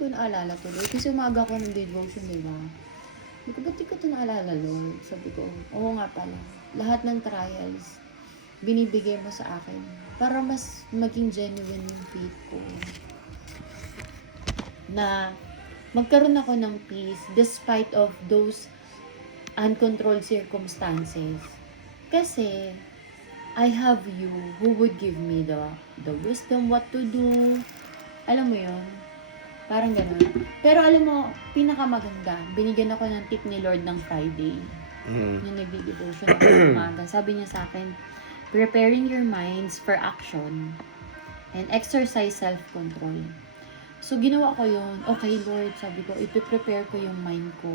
ko naalala tuloy. Kasi umaga ko ng devotion, di ba? Sabi ko, ba't di ko ito naalala, Lord? Sabi ko, oo nga pala. Lahat ng trials, binibigay mo sa akin para mas maging genuine yung faith ko. Na magkaroon ako ng peace despite of those uncontrolled circumstances. Kasi, I have you who would give me the wisdom what to do. Alam mo yun? Parang gano'n. Pero alam mo, pinakamaganda, binigyan ako ng tip ni Lord ng Friday. Yung nagdi-devotion ako ng umaga. Sabi niya sa akin, preparing your minds for action and exercise self-control. So, ginawa ko yun. Okay, Lord, sabi ko, ipiprepare ko yung mind ko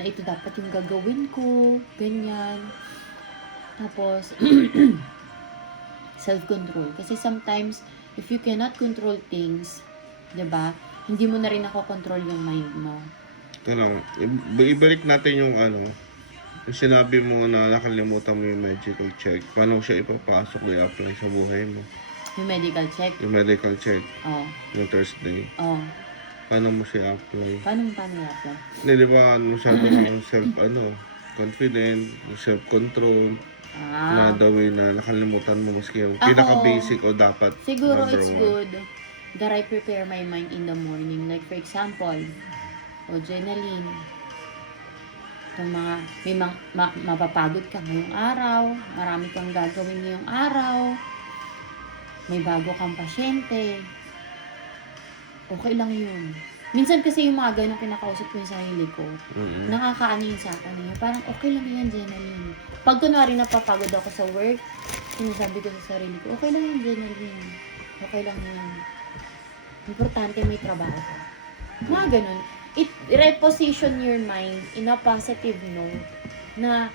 na ito dapat yung gagawin ko, ganyan. Tapos, self-control. Kasi sometimes, if you cannot control things, diba, hindi mo na rin control yung mind mo. Ito lang, ibalik natin yung yung sinabi mo na nakalimutan mo yung medical check. Paano siya ipapasok o i-apply sa buhay mo? Yung medical check. Yung medical check, Oh. yung Thursday. Oh. Paano mo siya apply? Paano i-apply? Hindi, di ba, masyado yung confident, yung self-control, na the way na nakalimutan mo maski yung pinaka-basic o dapat siguro number it's one. good that I prepare my mind in the morning. Like for example, adrenaline. Itong may mapapagod ka ngayong araw, marami kang gagawin ngayong araw, may bago kang pasyente. Okay lang yun. Minsan kasi yung mga ganong kinakausap ko yung sarili ko, nakakaano yun sa akin. Parang okay lang yan, Jenaline. Pag kunwari napapagod ako sa work, sinasabi ko sa sarili ko, okay lang yan, Jenaline. Okay lang yan. Importante may trabaho ka. Mga ganon. It reposition your mind in a positive note na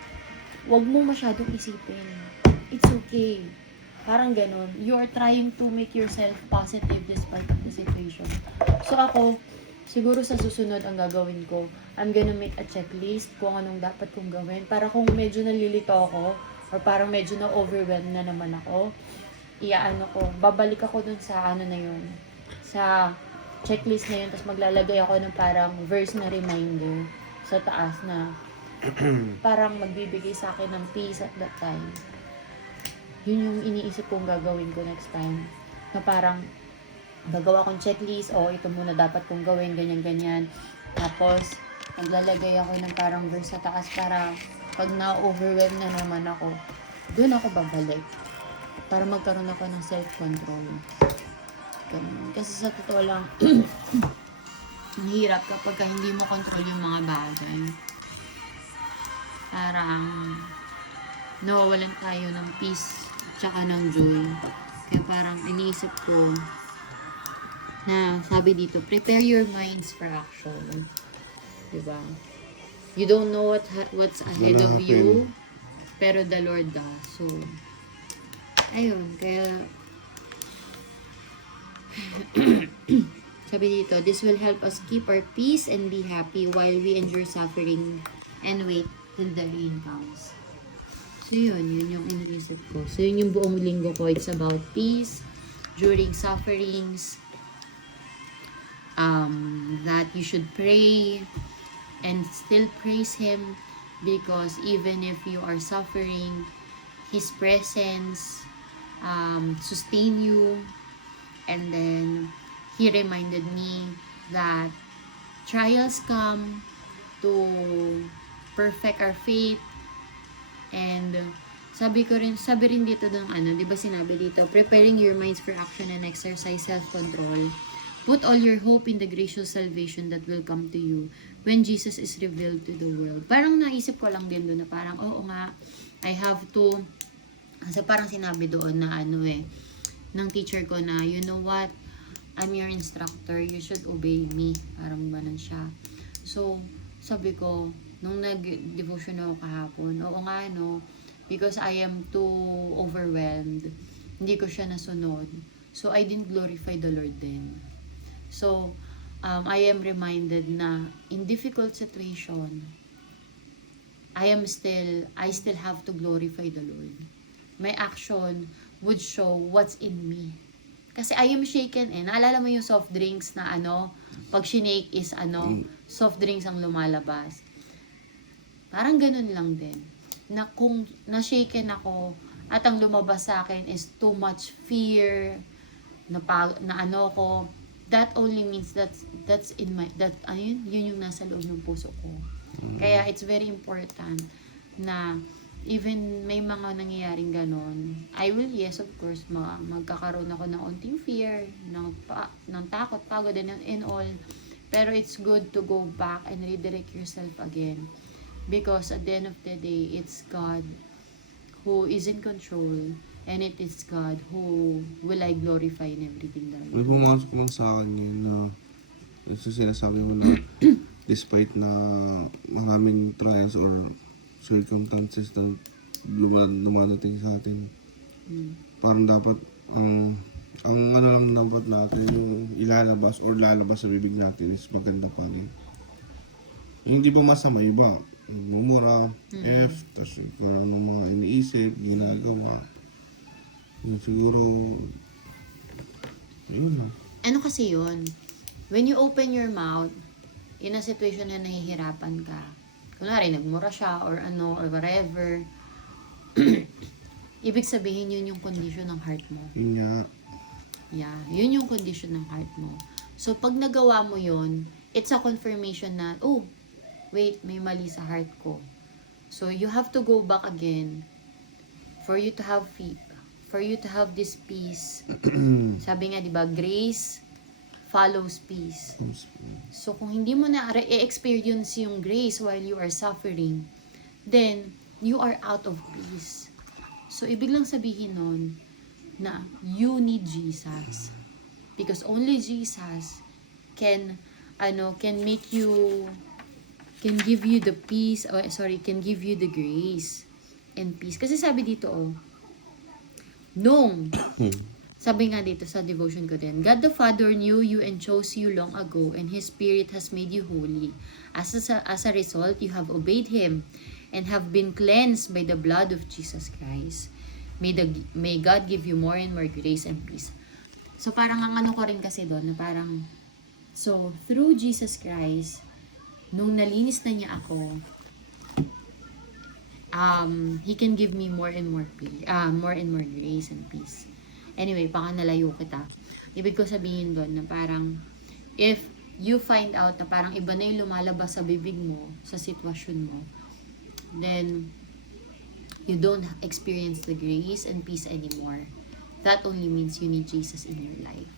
wag mo masyadong isipin. It's okay. Parang ganon. You are trying to make yourself positive despite of the situation. So ako, siguro sa susunod ang gagawin ko, I'm gonna make a checklist kung anong dapat kong gawin. Para kung medyo nalilito ako, or parang medyo na-overwhelmed na naman ako, babalik ako dun sa na yun, sa checklist na yun, tapos maglalagay ako ng parang verse na reminder sa taas na parang magbibigay sa akin ng peace at that time. Yun yung iniisip kong gagawin ko next time. Na parang gagawa akong checklist, ito muna dapat kong gawin, ganyan-ganyan. Tapos, maglalagay ako ng parang verse sa taas para pag na-overwhelm na naman ako, doon ako babalik. Para magkaroon ako ng self-control. Ganun. Kasi sa totoo lang, ang hirap kapag hindi mo control yung mga bagay. Parang nawawalan tayo ng peace tsaka ng joy. Kaya parang iniisip ko na sabi dito, prepare your minds for action. Diba? You don't know what's ahead of you, pero the Lord does. So, ayun, kaya sabi dito, this will help us keep our peace and be happy while we endure suffering and wait till the rain comes. So yun yung iniisip ko. So yun yung buong linggo ko. It's about peace during sufferings, that you should pray and still praise Him, because even if you are suffering, His presence sustain you. And then He reminded me that trials come to perfect our faith. And sabi rin dito ng di ba sinabi dito, preparing your minds for action and exercise self-control. Put all your hope in the gracious salvation that will come to you when Jesus is revealed to the world. Parang naisip ko lang din doon na parang, oo nga, I have to, kasi parang sinabi doon na ng teacher ko na, you know what, I'm your instructor, you should obey me. Parang ganun siya. So, sabi ko, nung nag-devotion ako kahapon, oo nga because I am too overwhelmed, hindi ko siya nasunod. So, I didn't glorify the Lord then. So, I am reminded na in difficult situation, I still have to glorify the Lord. My action would show what's in me. Kasi I am shaken eh. Naalala mo yung soft drinks na pag shinake is soft drinks ang lumalabas. Parang ganun lang din. Na kung na-shaken ako at ang lumabas sa akin is too much fear, that only means that's in my, yun yung nasa loob ng puso ko. Kaya it's very important na even may mga nangyayaring ganon, I will, yes, of course, magkakaroon ako ng onting fear, ng takot, pagod, and all. Pero it's good to go back and redirect yourself again. Because at the end of the day, it's God who is in control, and it is God who will I glorify in everything that I May do. pumasok lang sa akin yun na sinasabi mo na despite na maraming trials or circumstances na lumadating sa atin, parang dapat ang lang dapat natin yung ilalabas or lalabas sa bibig natin is maganda pa rin. Hindi ba masama iba? Mumura, tapos parang ng mga iniisip, ginagawa. Yun, siguro, ayun lang. Ano kasi yun? When you open your mouth, in a situation na nahihirapan ka, kunwari nagmura siya or or whatever, ibig sabihin yun yung condition ng heart mo. Yun nga. Yeah, yun yung condition ng heart mo. So, pag nagawa mo yun, it's a confirmation na, oh, wait, may mali sa heart ko. So, you have to go back again for you to have faith, for you to have this peace. Sabi nga, di ba, grace follows peace. So, kung hindi mo na experience yung grace while you are suffering, then, you are out of peace. So, ibig lang sabihin nun, na you need Jesus. Because only Jesus can make you, can give you the peace, can give you the grace and peace. Kasi sabi dito, sabi nga dito sa devotion ko din, God the Father knew you and chose you long ago, and His Spirit has made you holy. As a result, you have obeyed Him and have been cleansed by the blood of Jesus Christ. May God give you more and more grace and peace. So parang ang ko rin kasi doon, na parang, so through Jesus Christ, nung nalinis na niya ako, He can give me more and more grace and peace. Anyway, baka nalayo kita. Ibig ko sabihin doon na parang, if you find out na parang iba na yung lumalabas sa bibig mo, sa sitwasyon mo, then, you don't experience the grace and peace anymore. That only means you need Jesus in your life.